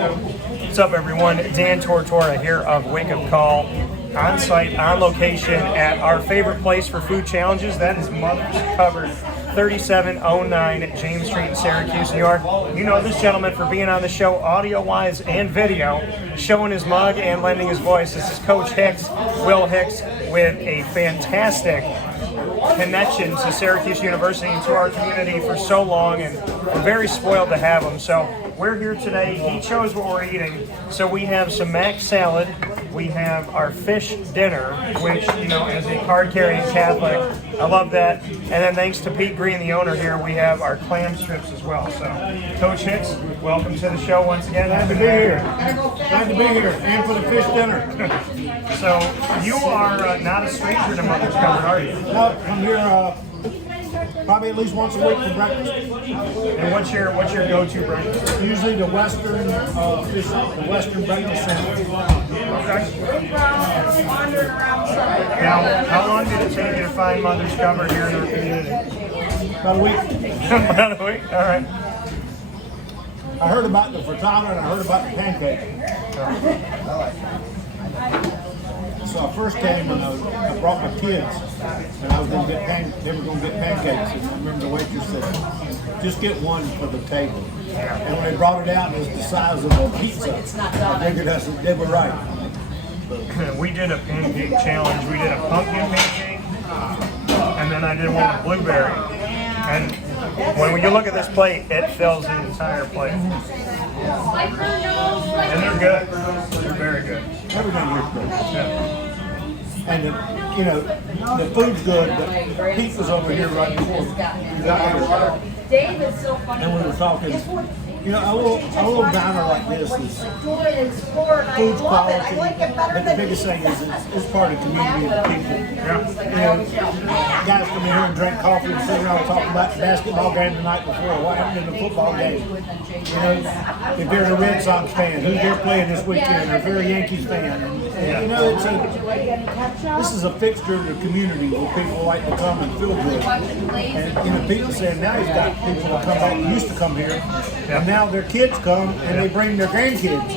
What's up, everyone? Dan Tortora here of Wake Up Call, on site, on location at our favorite place for food challenges. That is Mother's Cupboard, 3709 James Street in Syracuse, New York. You know this gentleman for being on the show audio-wise and video, showing his mug and lending his voice. This is Coach Hicks, Will Hicks, with a fantastic connection to Syracuse University and to our community for so long, and we're very spoiled to have him. So we're here today. He chose what we're eating. So we have some mac salad. We have our fish dinner, which, you know, as a card-carrying Catholic, I love that. And then thanks to Pete Green, the owner here, we have our clam strips as well. So, Coach Hicks, welcome to the show once again. Glad to be here. Glad to be here, and for the fish dinner. So, you are not a stranger to Mother's Cupboard, are you? No, I'm here probably at least once a week for breakfast. And what's your go-to breakfast? Usually the Western fish, the Western breakfast sandwich. Okay. Now, how long did it take you to find Mother's Cupboard here in our community? About a week. About a week? All right. I heard about the frittata and I heard about the pancake. So I first came and I brought my kids, and I was going to get they were going to get pancakes. And I remember the waitress said, "Just get one for the table." And when they brought it out, it was the size of a pizza. I figured they were right. We did a pancake challenge. We did a pumpkin pancake, and then I did one with blueberry. And when you look at this plate, it fills the entire plate. And they're good. They're very good. Everything here's good. Yeah. And the food's good, but Pete was over here right before we got here. David's so funny. And we were talking, a little diner like this is food's quality, but the biggest thing is it's part of the community of the people. Yeah. Guys come in here and drink coffee and sit around and talk about the basketball game the night before, what happened in the football game. If they're a Red Sox fan, who they're playing this weekend, or if they're a Yankees fan. This is a fixture of the community where people like to come and feel good. And people saying now he's got people that come back who used to come here, and now their kids come and they bring their grandkids.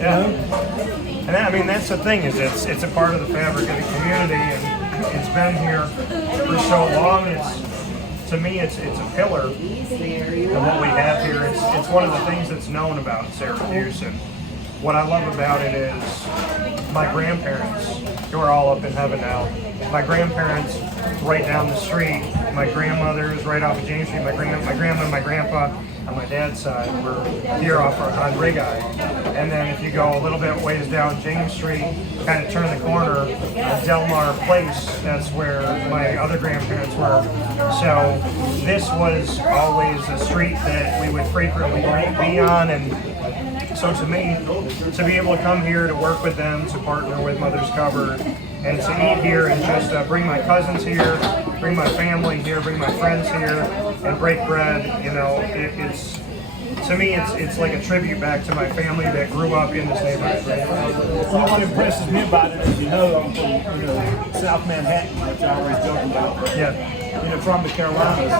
And I mean, that's the thing, is it's a part of the fabric of the community, and it's been here for so long. To me, it's a pillar of what we have here. It's one of the things that's known about Syracuse, and what I love about it is my grandparents, who are all up in heaven now. My grandparents right down the street. My grandmother is right off of James Street. My grandma and my grandpa on my dad's side were here on Rig Eye. And then if you go a little bit ways down James Street, kind of turn the corner, Delmar Place, that's where my other grandparents were. So this was always a street that we would frequently be on, and so to me, to be able to come here to work with them, to partner with Mother's Cupboard, and to eat here and just bring my cousins here, bring my family here, bring my friends here, and break bread, it's to me, it's like a tribute back to my family that grew up in this neighborhood. Well, what impresses me about it is, I'm from South Manhattan, which I always joke about. Yeah. From the Carolinas.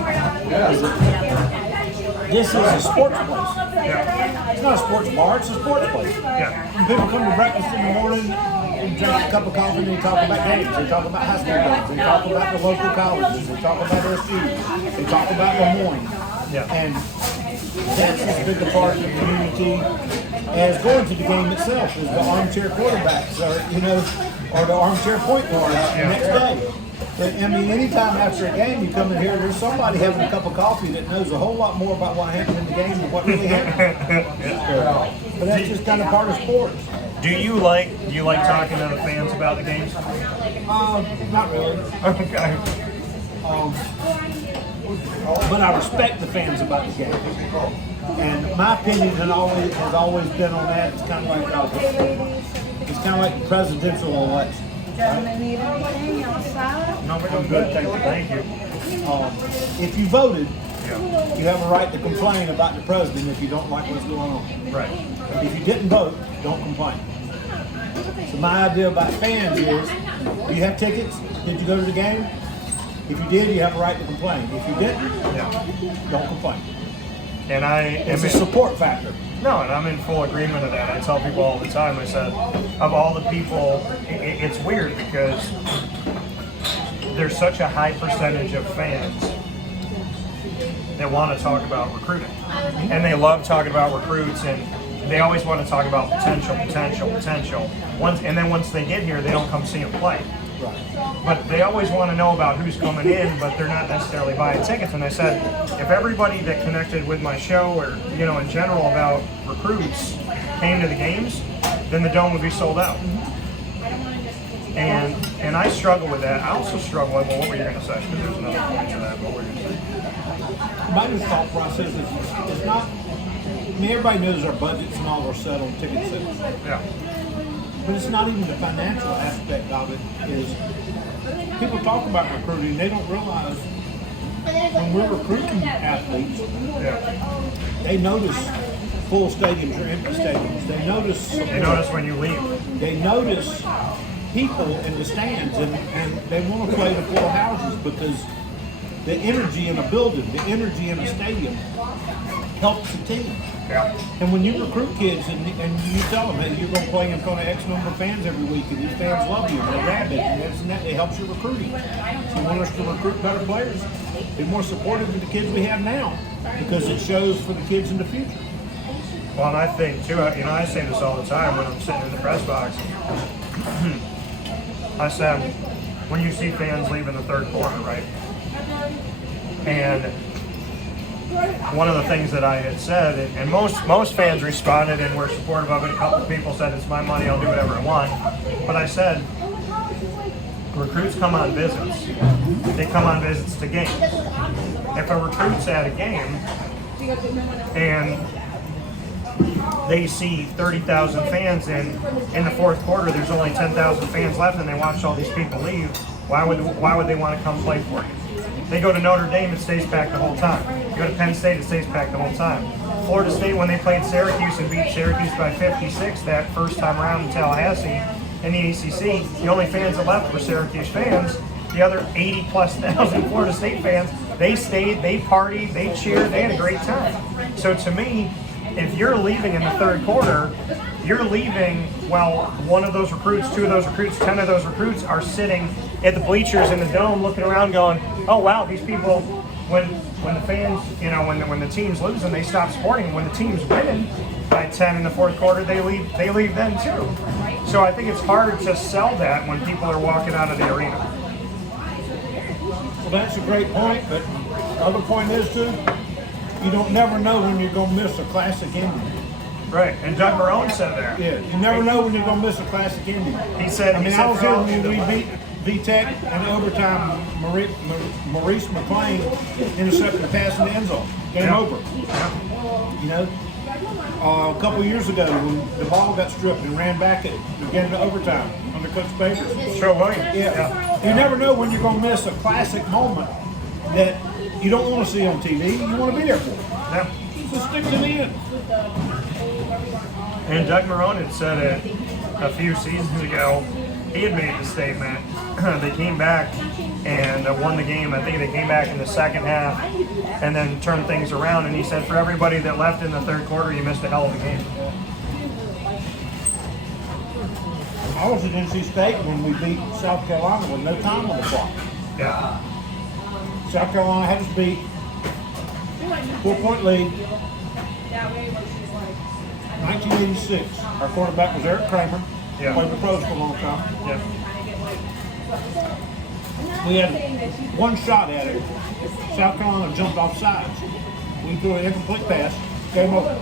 This is a sports place. Yeah. It's not a sports bar, it's a sports place. Yeah. And people come to breakfast in the morning and drink a cup of coffee and they talk about games. They talk about high school games. They talk about the local colleges. They talk about SU. They talk about Des Moines. Yeah. And that's as big a part of the community as going to the game itself, is the armchair quarterbacks or the armchair point guards the next day. But, anytime after a game you come in here, there's somebody having a cup of coffee that knows a whole lot more about what happened in the game than what really happened. But that's just kind of part of sports. Do you like talking to the fans about the games? Not really. Okay. But I respect the fans about the game. And my opinion has always been on that. It's kind of like the presidential election. No, we're good. Thank you. If you voted, you have a right to complain about the president if you don't like what's going on. Right. If you didn't vote, don't complain. So my idea about fans is, do you have tickets? Did you go to the game? If you did, you have a right to complain. If you didn't, don't complain. And it's a support factor. No, and I'm in full agreement of that. I tell people all the time, I said, of all the people, it's weird because there's such a high percentage of fans that want to talk about recruiting. And they love talking about recruits, and they always want to talk about potential. And then once they get here, they don't come see them play. But they always want to know about who's coming in, but they're not necessarily buying tickets. And I said, if everybody that connected with my show or, in general about recruits came to the games, then the Dome would be sold out. And I struggle with that. I also struggle with, well, what were you going to say? Because there's another point to that. What were you going to say? My thought process is it's not, I mean, everybody knows our budgets and all are set on ticket sales. Yeah. But it's not even the financial aspect of it. Is people talk about recruiting, they don't realize when we're recruiting athletes, they notice full stadiums or empty stadiums. They notice support. They notice when you leave. They notice people in the stands, and they want to play to full houses because the energy in a building, the energy in a stadium helps the team. Yeah. And when you recruit kids and you tell them, hey, you're going to play in front of X number of fans every week, and these fans love you, and they're rabid, and that it helps your recruiting. So you want us to recruit better players, be more supportive of the kids we have now, because it shows for the kids in the future. Well, and I think, too, I say this all the time when I'm sitting in the press box. I said, when you see fans leave in the third quarter, right? And one of the things that I had said, and most fans responded and were supportive of it. A couple of people said, it's my money, I'll do whatever I want. But I said, recruits come on visits. They come on visits to games. If a recruit's at a game and they see 30,000 fans in the fourth quarter, there's only 10,000 fans left, and they watch all these people leave, why would they want to come play for you? They go to Notre Dame, it stays packed the whole time. You go to Penn State, it stays packed the whole time. Florida State, when they played Syracuse and beat Syracuse by 56 that first time around in Tallahassee in the ACC, the only fans that left were Syracuse fans. The other 80+ thousand Florida State fans, they stayed, they partied, they cheered, they had a great time. So to me, if you're leaving in the third quarter, you're leaving, well, one of those recruits, two of those recruits, 10 of those recruits are sitting at the bleachers in the Dome looking around going, oh wow, these people, when the fans, when the team's losing, they stop supporting. When the team's winning by 10 in the fourth quarter, they leave then too. So I think it's hard to sell that when people are walking out of the arena. Well, that's a great point, but the other point is too, you don't never know when you're going to miss a classic ending. Right, and Doug Marone said that. Yeah, you never know when you're going to miss a classic ending. He said, I was here when we beat VTech in overtime. Maurice McLean intercepted a pass in the end zone. Game over. Yeah. A couple years ago when the ball got stripped and ran back it, we get into overtime under Coach Baker. Sure, Williams. Yeah. You never know when you're going to miss a classic moment that you don't want to see on TV. You want to be there for it. Yeah. So stick to the end. And Doug Marone had said it a few seasons ago. He had made the statement. They came back and won the game. I think they came back in the second half and then turned things around. And he said, for everybody that left in the third quarter, you missed a hell of a game. I was at NC State when we beat South Carolina with no time on the clock. Yeah. South Carolina had us beat 4-point lead. 1986. Our quarterback was Eric Kramer. Yeah. Played the pros for a long time. Yeah. We had one shot at it. South Carolina jumped off sides. We threw an incomplete pass. Game over.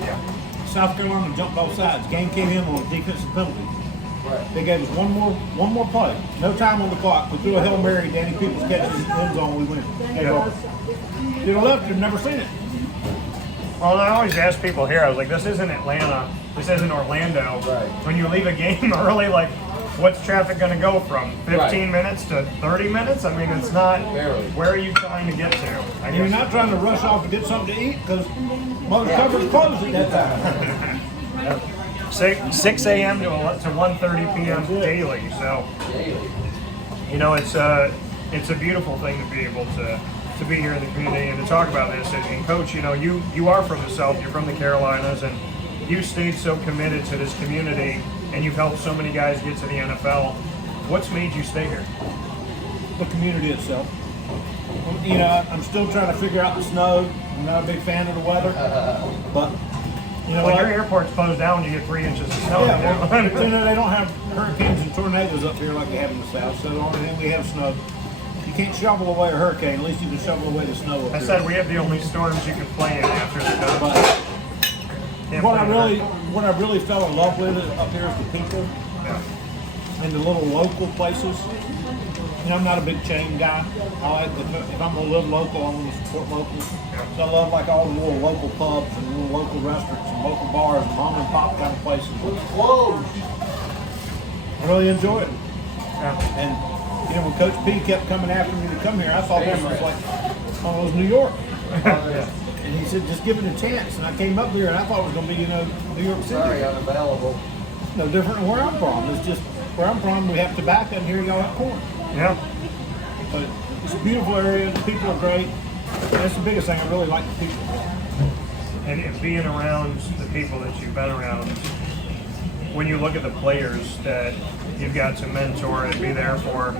Yeah. South Carolina jumped off sides. Game came in on a defensive penalty. They gave us one more play. No time on the clock. We threw a Hail Mary. Danny Peoples catches it in the end zone. We win. Game over. You'd have left. You've never seen it. Well, I always ask people here, I was like, this isn't Atlanta, this isn't Orlando. Right. When you leave a game early, like, what's traffic going to go from? 15 minutes to 30 minutes? I mean, it's not, Barely. where are you trying to get to? And you're not trying to rush off to get something to eat because Mother's Cupboard's closed at that time. 6 a.m. to 1:30 p.m. daily. So, it's a beautiful thing to be able to to be here in the community and to talk about this. And Coach, you know, you are from the South, you're from the Carolinas, and you stayed so committed to this community, and you've helped so many guys get to the NFL. What's made you stay here? The community itself. You know, I'm still trying to figure out the snow. I'm not a big fan of the weather, but you know, when your airport's closed down, you get 3 inches of snow. Yeah, well, you know, they don't have hurricanes and tornadoes up here like they have in the South. So the only thing we have snow. You can't shovel away a hurricane. At least you can shovel away the snow up here. I said we have the only storms you can play in after the done. But what I really fell in love with up here is the people and the little local places. You know, I'm not a big chain guy. If I'm gonna live local, I'm gonna support local. So I love like all the little local pubs and little local restaurants and local bars and mom and pop kind of places. I really enjoy it. And you know, when Coach P kept coming after me to come here, I thought this was like, oh, it was New York. And he said, just give it a chance. And I came up here and I thought it was going to be, you know, New York City. Sorry, unavailable. No different than where I'm from. It's just where I'm from, we have tobacco, and here y'all have corn. Yeah. But it's a beautiful area. The people are great. That's the biggest thing. I really like the people. And being around the people that you've been around, when you look at the players that you've got to mentor and be there for,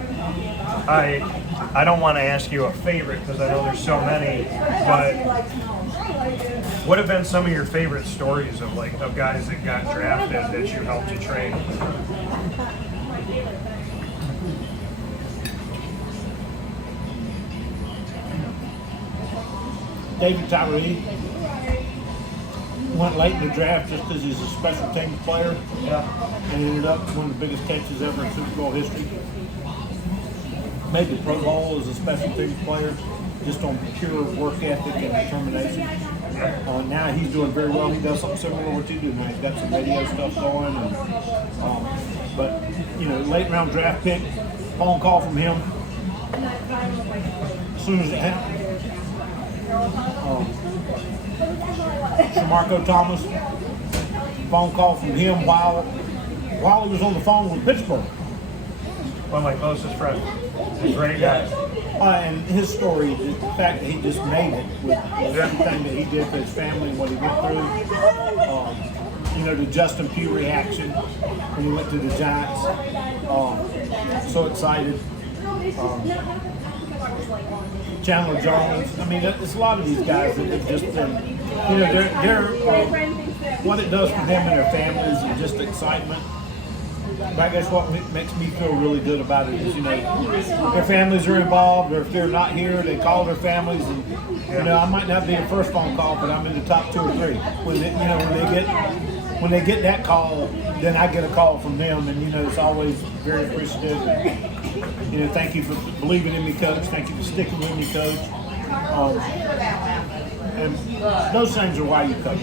I don't want to ask you a favorite because I know there's so many, but what have been some of your favorite stories of guys that got drafted that you helped to train? David Tyree went late in the draft just because he's a special teams player. And ended up one of the biggest catches ever in Super Bowl history. Made the Pro Bowl as a special teams player, just on pure work ethic and determination. Now he's doing very well. He does something similar to what you do now. He's got some radio stuff going. And, but, you know, late round draft pick, phone call from him. As soon as it happened. Shamarko Thomas, phone call from him while he was on the phone with Pittsburgh. One of my closest friends. He's a great guy. And his story, the fact that he just made it with everything that he did for his family and what he went through. You know, the Justin Pugh reaction when he went to the Giants. So excited. Chandler Jones. I mean, it's a lot of these guys that have just been, you know, they're what it does for them and their families and just excitement. But I guess what makes me feel really good about it is, you know, their families are involved, or if they're not here, they call their families, and you know, I might not be a first phone call, but I'm in the top 2 or 3. When they get that call, then I get a call from them, and you know, it's always very appreciative. You know, thank you for believing in me, Coach. Thank you for sticking with me, Coach. And those things are why you coach.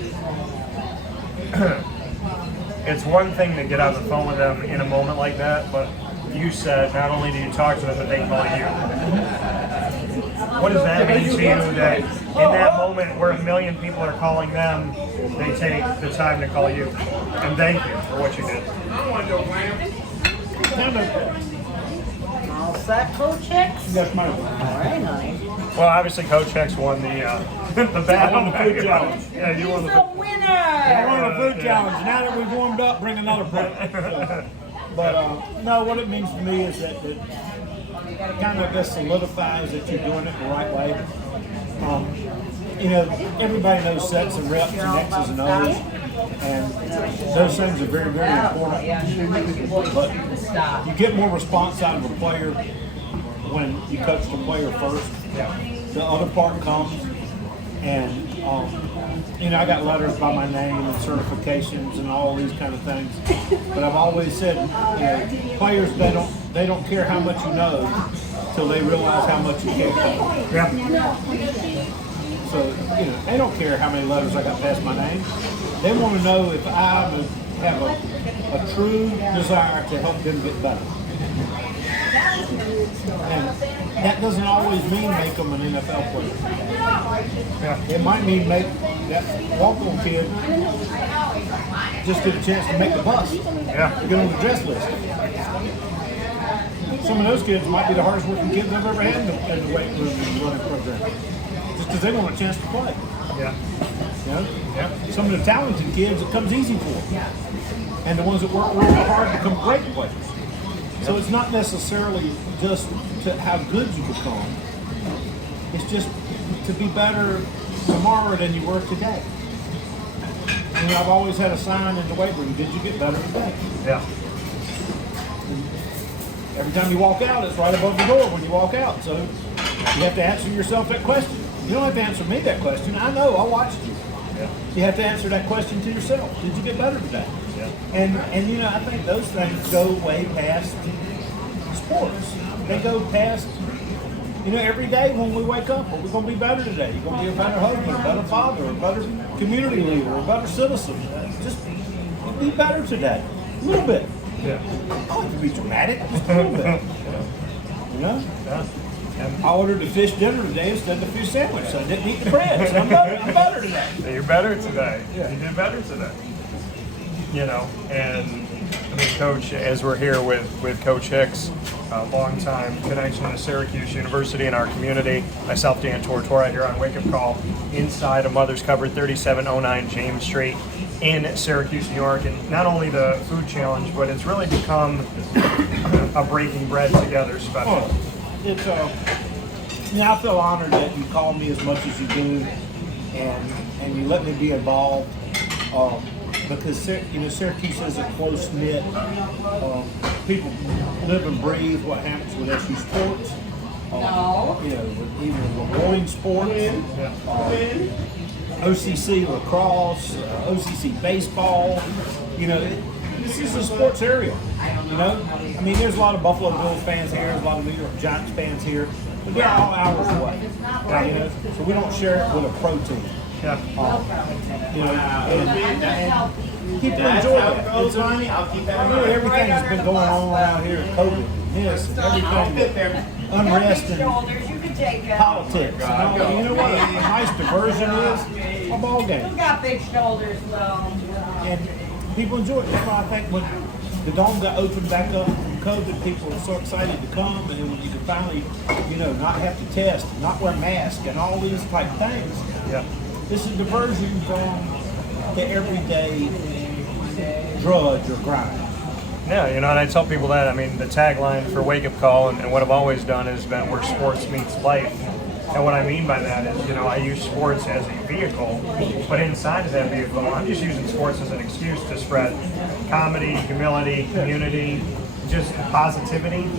It's one thing to get on the phone with them in a moment like that, but you said not only do you talk to them, but they call you. What does that mean to you that in that moment where 1 million people are calling them, they take the time to call you? And thank you for what you did. All set, Coach Hicks? That's my All right, honey. Well, obviously, Coach Hicks won the battle. I won the food challenge. Yeah, you won He's the a winner! I won the food challenge. Now that we've warmed up, bring another plate. So, but no, what it means to me is that it kind of, I guess, solidifies that you're doing it the right way. You know, everybody knows sets and reps and X's and O's, and those things are very, very important. But you get more response out of a player when you coach the player first. The other part comes, and you know, I got letters by my name and certifications and all these kind of things. But I've always said, you know, players, they don't care how much you know till they realize how much you care. Yeah. So, you know, they don't care how many letters I got past my name. They want to know if I have a true desire to help them get better. And that doesn't always mean make them an NFL player. Yeah. It might mean make that walk-on kid just get a chance to make the bus. Yeah. Get on the dress list. some of those kids might be the hardest working kids I've ever had in the weight room and running program. Just because they want a chance to play. Yeah. You know? Yeah. Some of the talented kids, it comes easy for them. And the ones that work real hard become great players. So it's not necessarily just to how good you become. It's just to be better tomorrow than you were today. You know, I've always had a sign in the weight room, did you get better today? Yeah. Every time you walk out, it's right above the door when you walk out. So you have to answer yourself that question. You don't have to answer me that question. I know, I watched you. Yeah. You have to answer that question to yourself. Did you get better today? Yeah. And you know, I think those things go way past sports. They go past, you know, every day when we wake up, are we going to be better today? You're going to be a better husband, a better father, a better community leader, a better citizen. Just be better today. A little bit. Yeah. I don't have to be dramatic, just a little bit. You know? Yeah. And I ordered a fish dinner today instead of a fish sandwich, so I didn't eat the bread. So I'm better today. you're better today. Yeah. You did better today. You know, and I mean, Coach, as we're here with Coach Hicks, a long-time connection to Syracuse University in our community. Myself, Dan Tortora, here on Wake Up Call inside of Mother's Cupboard, 3709 James Street in Syracuse, New York. And not only the food challenge, but it's really become a breaking bread together special. It's I feel honored that you call me as much as you do, and you let me be involved. Because you know, Syracuse is a close knit. People live and breathe what happens with SU sports. You know, with even rewarding sports, OCC lacrosse, OCC baseball. You know, this is a sports area. You know, I mean, there's a lot of Buffalo Bills fans here, there's a lot of New York Giants fans here, but they're all hours away. You know, so we don't share it with a pro team. Yeah. You know, and people enjoy that. It's, you know, everything that's been going on around here, COVID, this, and everything, unrest and politics. And all, you know what a nice diversion is? A ball game. Who got big shoulders, though? And people enjoy it. That's why I think when the dome got opened back up from COVID, people were so excited to come, and then when you could finally, you know, not have to test, not wear masks, and all these type things. Yeah. This is diversion from the everyday drudge or grind. Yeah, you know, and I tell people that, I mean, the tagline for Wake Up Call and what I've always done has been where sports meets life. And what I mean by that is, you know, I use sports as a vehicle, but inside of that vehicle, I'm just using sports as an excuse to spread comedy, humility, community, just positivity.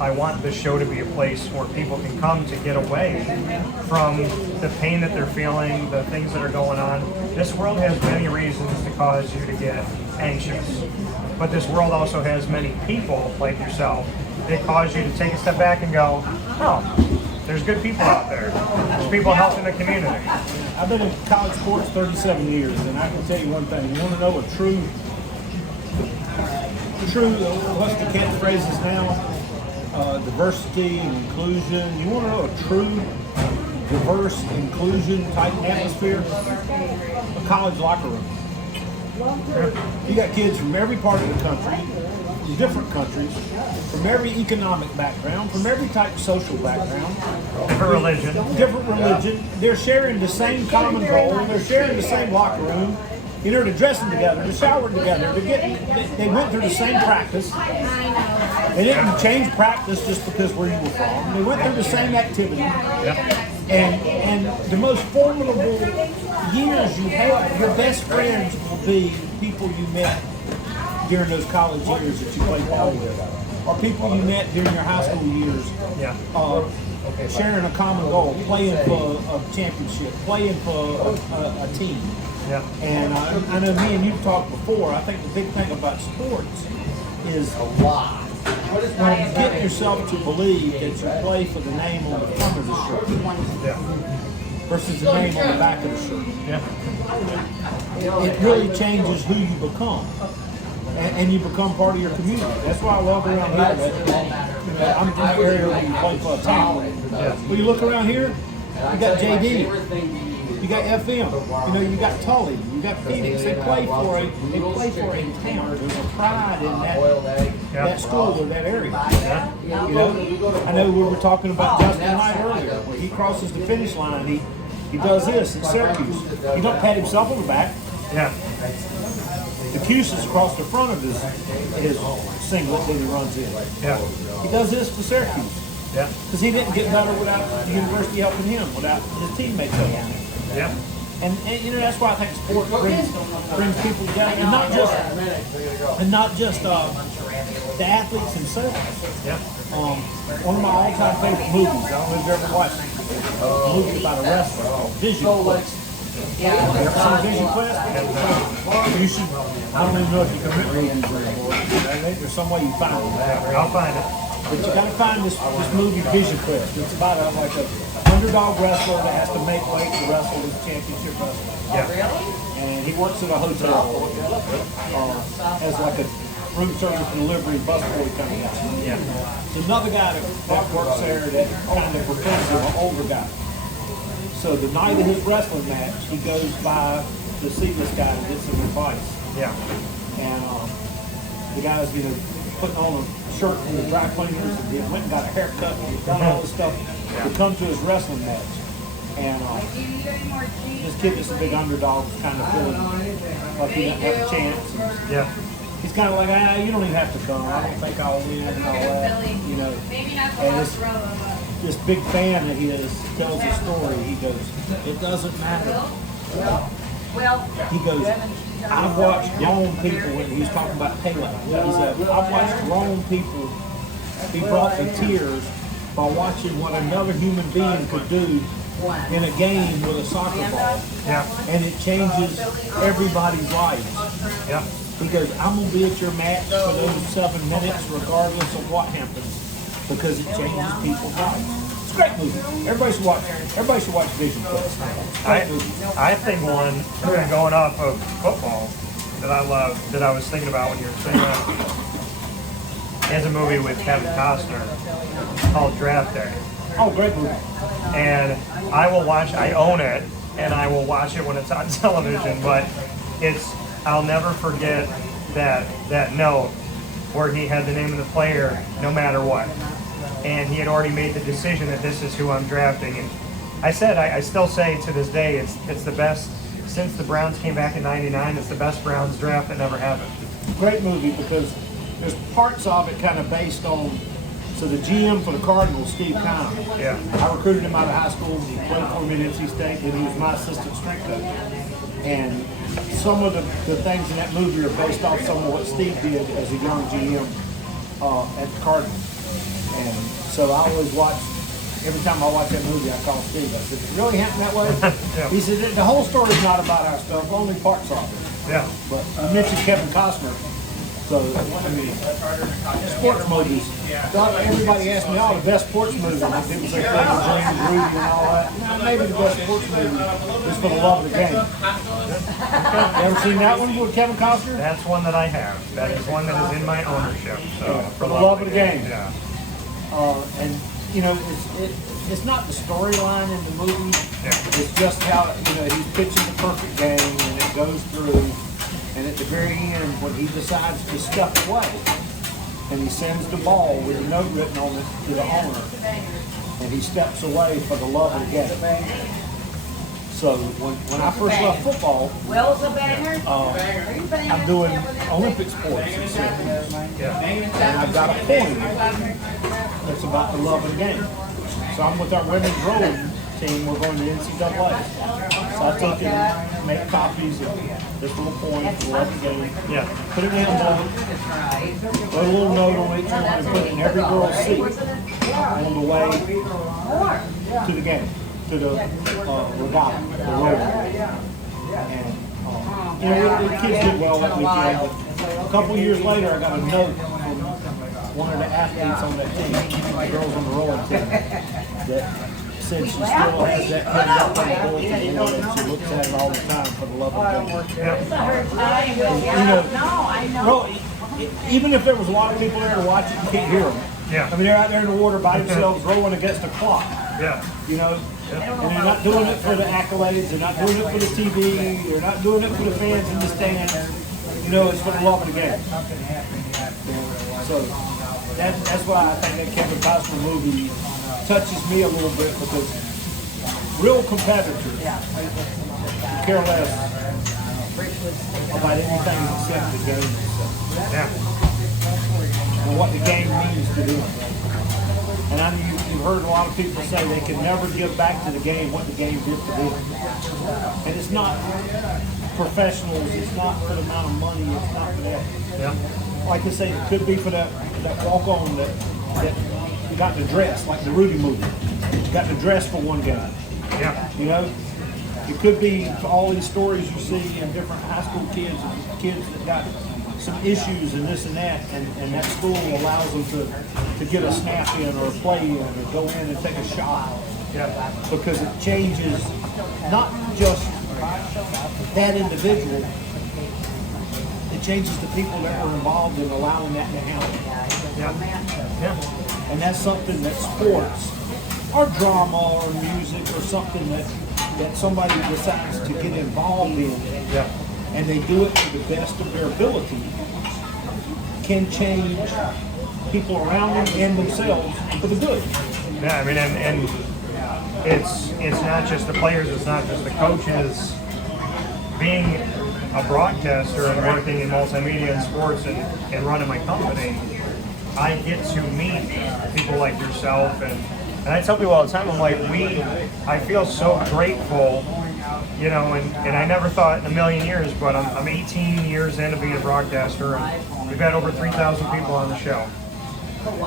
I want this show to be a place where people can come to get away from the pain that they're feeling, the things that are going on. This world has many reasons to cause you to get anxious, but this world also has many people like yourself that cause you to take a step back and go, oh, there's good people out there. There's people helping the community. I've been in college sports 37 years, and I can tell you one thing. You want to know a true, what's the catchphrases now? Diversity and inclusion. You want to know a true diverse inclusion type atmosphere? A college locker room. You got kids from every part of the country, from different countries, from every economic background, from every type of social background. Different religion. Different religion. They're sharing the same common goal. They're sharing the same locker room. You know, they're dressing together, they're showering together, they went through the same practice. They didn't change practice just because where you were from. They went through the same activity. And the most formidable years you have, your best friends will be people you met during those college years that you played ball with, or people you met during your high school years. Sharing a common goal, playing for a championship, playing for a team. Yeah. And I know me and you've talked before. I think the big thing about sports is when you get yourself to believe that you play for the name on the front of the shirt versus the name on the back of the shirt. Yeah. It really changes who you become. And you become part of your community. That's why I love around here that I'm from the area where you play for a team. When you look around here, you got JD. You got FM. You know, you got Tully. You got Phoenix. They play for a town. There's a pride in that school or that area. You know, I know we were talking about Justin Knight earlier. When he crosses the finish line, he does this in Syracuse. He don't pat himself on the back. Yeah. The Cuse is across the front of his singlet that he runs in. Yeah. He does this to Syracuse. Yeah. Because he didn't get better without the university helping him, without his teammates helping him. Yeah. And you know, that's why I think sport brings people together, and not just the athletes themselves. Yeah. One of my all-time favorite movies, I don't know if you've ever watched it, a movie about a wrestler called Vision Quest. You ever seen Vision Quest? You should. I don't even know if you can rent movies anymore. There's some way you find it. I'll find it. But you gotta find this movie Vision Quest. It's about a underdog wrestler that has to make weight to wrestle his championship wrestler. Yeah. And he works at a hotel as like a room service delivery busboy kind of guy. Yeah. There's another guy that works there that kind of pretends to be an older guy. So the night of his wrestling match, he goes by to see this guy to get some advice. Yeah. And the guy's, you know, putting on a shirt from the dry cleaners, and he went and got a haircut, and he's done all this stuff to come to his wrestling match. And this kid that's a big underdog is kind of feeling like he doesn't have a chance. And Yeah. he's kind of like, you don't even have to come. I don't think I'll win and all that, you know. And this big fan that he is tells a story. He goes, it doesn't matter. He goes, I've watched grown people, when he's talking about Pele, he said, I've watched grown people be brought to tears by watching what another human being could do in a game with a soccer ball. Yeah. And it changes everybody's life. Yeah. He goes, I'm going to be at your match for those 7 minutes regardless of what happens, because it changes people's lives. It's a great movie. Everybody should watch Vision Quest. I think one, going off of football, that I love, that I was thinking about when you were saying that, is a movie with Kevin Costner called Draft Day. Oh, great movie. And I own it, and I will watch it when it's on television, but I'll never forget that note where he had the name of the player no matter what. And he had already made the decision that this is who I'm drafting. And I still say to this day, it's the best, since the Browns came back in '99, it's the best Browns draft that never happened. Great movie because there's parts of it kind of based on, so the GM for the Cardinals, Steve Keim, Yeah. I recruited him out of high school. He played for me at NC State, and he was my assistant strength coach. And some of the things in that movie are based off some of what Steve did as a young GM at the Cardinals. And so I always watch, every time I watch that movie, I call Steve. I said, it really happened that way? Yeah. He said, the whole story's not about our stuff, only parts of it. Yeah. But you mentioned Kevin Costner. So, I mean, sports movies. Everybody asked me, the best sports movies. And people say Crazy James, Rudy, and all that. Maybe the best sports movie is For the Love of the Game. You ever seen that one with Kevin Costner? That's one that I have. That is one that is in my ownership. So For the Love of the Game. Yeah. And you know, it's not the storyline in the movie. Yeah. It's just how, you know, he's pitching the perfect game, and it goes through. And at the very end, when he decides to step away, and he sends the ball with a note written on it to the owner, and he steps away for the love of the game. So when I first left football, I'm doing Olympic sports in Syracuse. And I've got a poem that's about the love of the game. So I'm with our women's rowing team. We're going to NCAA. So I took and made copies of this little poem for the love of the game. Yeah. Put it in an envelope, put a little note on each one, and put it in every girl's seat on the way to the game, to the regatta, the rowing. And you know, the kids did well that weekend. But a couple years later, I got a note from one of the athletes on that team, the girls on the rowing team, that said she still has that pinned up on the bulletin board, and she looks at it all the time for the love of the game. You know, even if there was a lot of people there to watch it, you can't hear them. Yeah. I mean, they're out there in the water by themselves rowing against a clock. Yeah. You know, And they're not doing it for the accolades, they're not doing it for the TV, they're not doing it for the fans in the stands. You know, it's for the love of the game. So that's why I think that Kevin Costner movie touches me a little bit, because real competitors care less about anything except the game itself. Yeah. And what the game means to them. And I mean, you've heard a lot of people say they can never give back to the game what the game did to them. And it's not professionals, it's not for the amount of money, it's not for that. Yeah. Like I say, it could be for that walk-on that you got to dress, like the Rudy movie. You got to dress for one game. Yeah. You know? It could be for all these stories you see in different high school kids and kids that got some issues and this and that, and that school allows them to get a snap in or a play in or go in and take a shot. Yeah. Because it changes not just that individual, it changes the people that are involved in allowing that to happen. Yeah. Yeah. And that's something that sports or drama or music or something that somebody decides to get involved in, Yeah. and they do it to the best of their ability, can change people around them and themselves for the good. Yeah, I mean, and it's not just the players, it's not just the coaches. Being a broadcaster and working in multimedia and sports and running my company, I get to meet people like yourself, and I tell people all the time, I'm like, I feel so grateful, you know, and I never thought in a million years, but I'm 18 years into being a broadcaster, and we've had over 3,000 people on the show.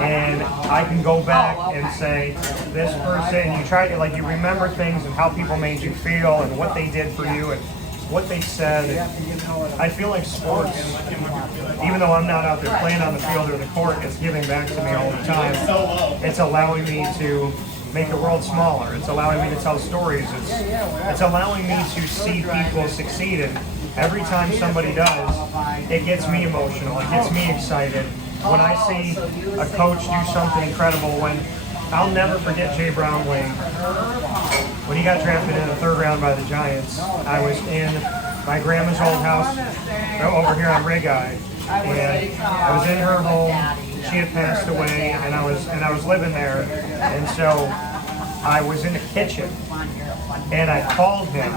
And I can go back and say, this person, you try to, like, you remember things and how people made you feel and what they did for you and what they said. I feel like sports, even though I'm not out there playing on the field or the court, it's giving back to me all the time. It's allowing me to make the world smaller. It's allowing me to tell stories. It's allowing me to see people succeed. And every time somebody does, it gets me emotional. It gets me excited. When I see a coach do something incredible, I'll never forget Jay Brown when he got drafted in the 3rd round by the Giants. I was in my grandma's old house over here on Rig Eye, and I was in her home. She had passed away, and I was living there, and so I was in the kitchen, and I called him,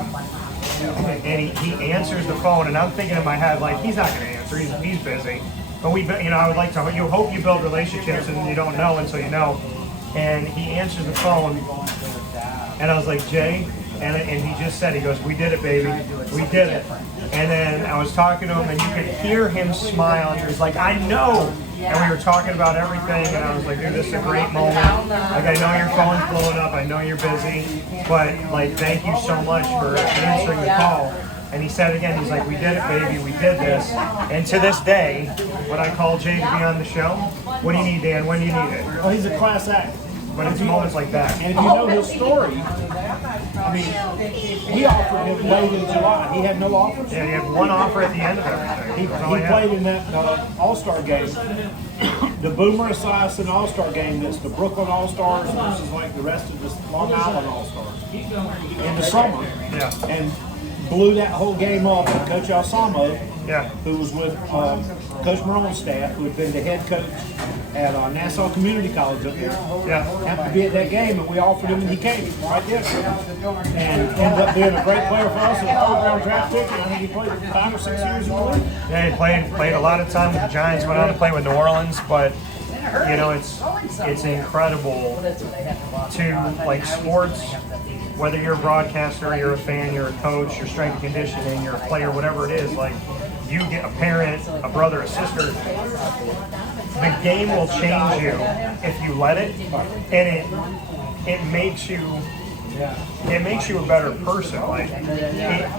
and he answers the phone, and I'm thinking in my head, like, he's not going to answer. He's busy. But I would like to. You hope you build relationships, and you don't know until you know. And he answers the phone, and I was like, Jay, and he just said, he goes, we did it, baby, we did it. And then I was talking to him, and you could hear him smile, and he was like, I know. And we were talking about everything, and I was like, dude, this is a great moment. Like, I know your phone's blowing up, I know you're busy, but, like, thank you so much for answering the call. And he said again, he's like, we did it, baby, we did this. And to this day, when I call Jay to be on the show, what do you need, Dan? When do you need it? Oh, he's a class act. But it's moments like that. And if you know his story, I mean, we offered him late in July. He had no offers. Yeah, he had one offer at the end of everything. He played in that All-Star game, the Boomer Esiason All-Star game. That's the Brooklyn All-Stars versus like the rest of the Long Island All-Stars in the summer. Yeah. And blew that whole game up. And Coach Alsamo, Yeah. who was with Coach Marone's staff, who had been the head coach at Nassau Community College up there, happened to be at that game, and we offered him, and he came right there. And ended up being a great player for us, a 4th-round draft pick, and I think he played 5 or 6 years in the league. Yeah, he played a lot of time with the Giants, went on to play with New Orleans, but you know, it's incredible to, like, sports, whether you're a broadcaster, you're a fan, you're a coach, you're strength and conditioning, you're a player, whatever it is, like, you get a parent, a brother, a sister, the game will change you if you let it, and it makes you a better person. Like,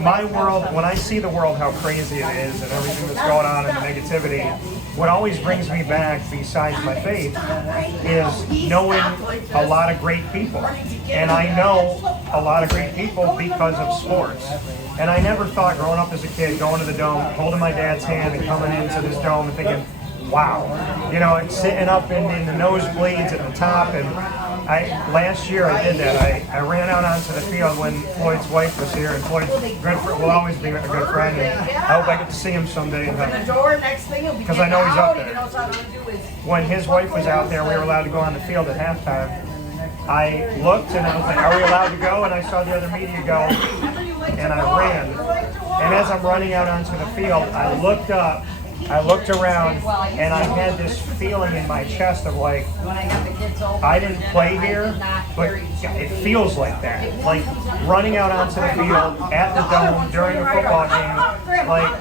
my world, when I see the world, how crazy it is and everything that's going on and the negativity, what always brings me back, besides my faith, is knowing a lot of great people. And I know a lot of great people because of sports. And I never thought growing up as a kid, going to the dome, holding my dad's hand and coming into this dome and thinking, wow. You know, it's sitting up in the nosebleeds at the top. And last year I did that. I ran out onto the field when Floyd's wife was here, and Floyd's will always be a good friend. And I hope I get to see him someday. Because I know he's up there. When his wife was out there, we were allowed to go on the field at halftime. I looked and I was like, are we allowed to go? And I saw the other media go, and I ran. And as I'm running out onto the field, I looked up, I looked around, and I had this feeling in my chest of like, I didn't play here, but it feels like that. Like running out onto the field at the Dome during a football game, like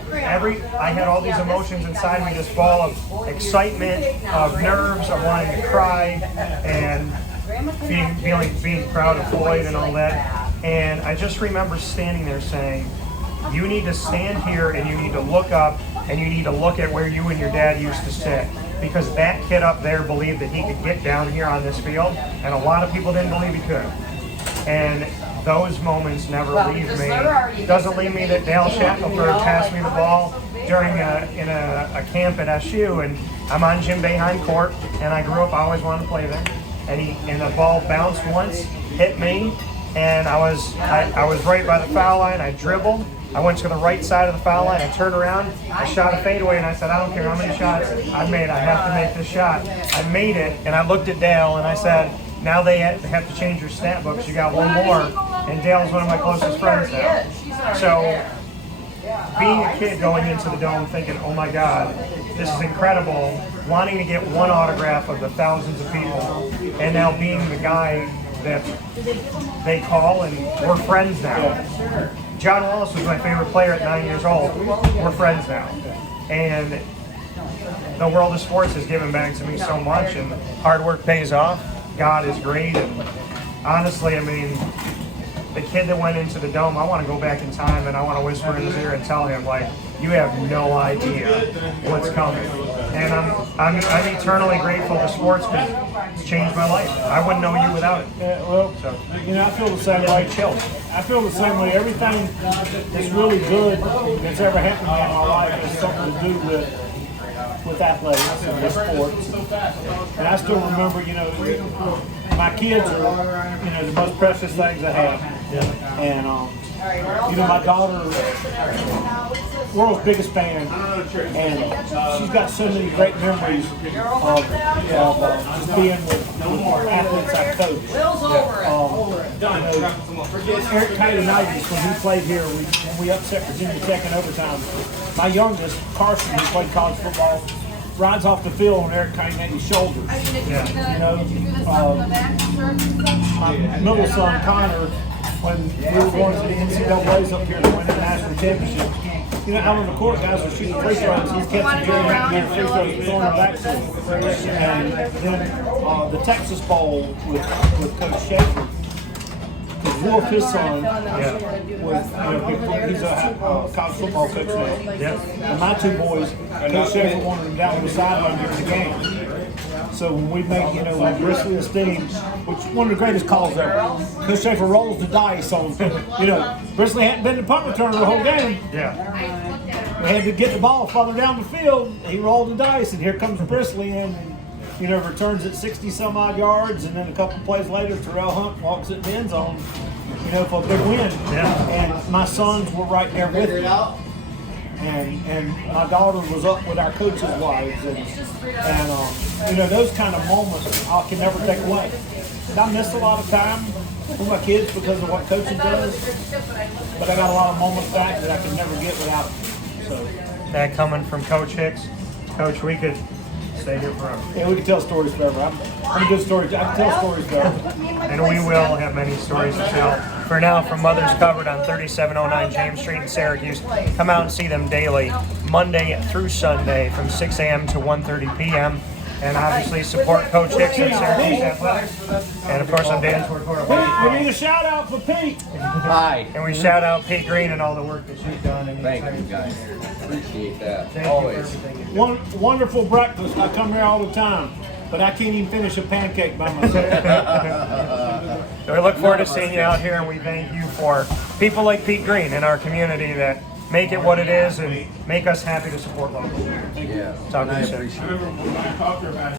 I had all these emotions inside me, this ball of excitement, of nerves, of wanting to cry, and being proud of Floyd and all that. And I just remember standing there saying, you need to stand here and you need to look up and you need to look at where you and your dad used to sit. Because that kid up there believed that he could get down here on this field, and a lot of people didn't believe he could. And those moments never leave me. Doesn't leave me that Dale Shackelford passed me the ball during a camp at SU, and I'm on Jim Boeheim Court, and I grew up, I always wanted to play there. And the ball bounced once, hit me, and I was right by the foul line. I dribbled. I went to the right side of the foul line. I turned around. I shot a fadeaway, and I said, I don't care how many shots I made. I have to make this shot. I made it, and I looked at Dale, and I said, now they have to change your stat books. You got one more, and Dale's one of my closest friends now. So being a kid going into the Dome thinking, oh my God, this is incredible, wanting to get one autograph of the thousands of people, and now being the guy that they call, and we're friends now. John Wallace was my favorite player at 9 years old. We're friends now. And the world of sports has given back to me so much, and hard work pays off. God is great, and honestly, I mean, the kid that went into the Dome, I want to go back in time and I want to whisper in his ear and tell him, like, you have no idea what's coming. And I'm eternally grateful to sports because it's changed my life. I wouldn't know you without it. Well, so, you know, I feel the same way. I feel the same way. Everything that's really good that's ever happened to me in my life has something to do with athletics and with sports. And I still remember, you know, my kids are, you know, the most precious things I have. And, you know, my daughter, world's biggest fan, and she's got so many great memories of just being with athletes I coach. Eric Kaiunitis, when he played here, when we upset Virginia Tech in overtime, my youngest, Carson, who played college football, rides off the field on Eric Kaiunitis' shoulders. You know, my middle son, Connor, when we were going to the NCAAs up here to win the national championship, you know, out on the court, guys were shooting free throws. He's catching Jerry McNair free throws and throwing them back to him. And then the Texas Bowl with Coach Schaefer, because Wolf, his son, he's a college football coach now. And my two boys, Coach Schaefer wanted them down on the sideline during the game. So when we make, you know, like Brisley and Steam, which is one of the greatest calls ever, Coach Schaefer rolls the dice on, you know, Brisley hadn't been the punt returner the whole game. We had to get the ball farther down the field. He rolled the dice, and here comes Brisley in, and, you know, returns it 60 some odd yards, and then a couple plays later, Terrell Hunt walks it in the end zone, you know, for a big win. And my sons were right there with me. And my daughter was up with our coaches' wives, and you know, those kind of moments I can never take away. And I missed a lot of time with my kids because of what coaching does, but I got a lot of moments back that I can never get without them. So that coming from Coach Hicks, Coach, we could stay here forever. Yeah, we could tell stories forever. I'm a good story. I can tell stories forever. And we will have many stories to tell. For now, from Mothers Covered on 3709 James Street in Syracuse, come out and see them daily, Monday through Sunday from 6 a.m. to 1:30 p.m. And obviously support Coach Hicks at Syracuse Athletics. And of course, I'm Dan Tortora. We need a shout out for Pete. Hi. And we shout out Pete Green and all the work that she's done. And Thank you, guys. Appreciate that. Thank Always. you for everything. Wonderful breakfast. I come here all the time, but I can't even finish a pancake by myself. So we look forward to seeing you out here, and we thank you for people like Pete Green in our community that make it what it is and make us happy to support local. Yeah. Talk to I you soon. appreciate it.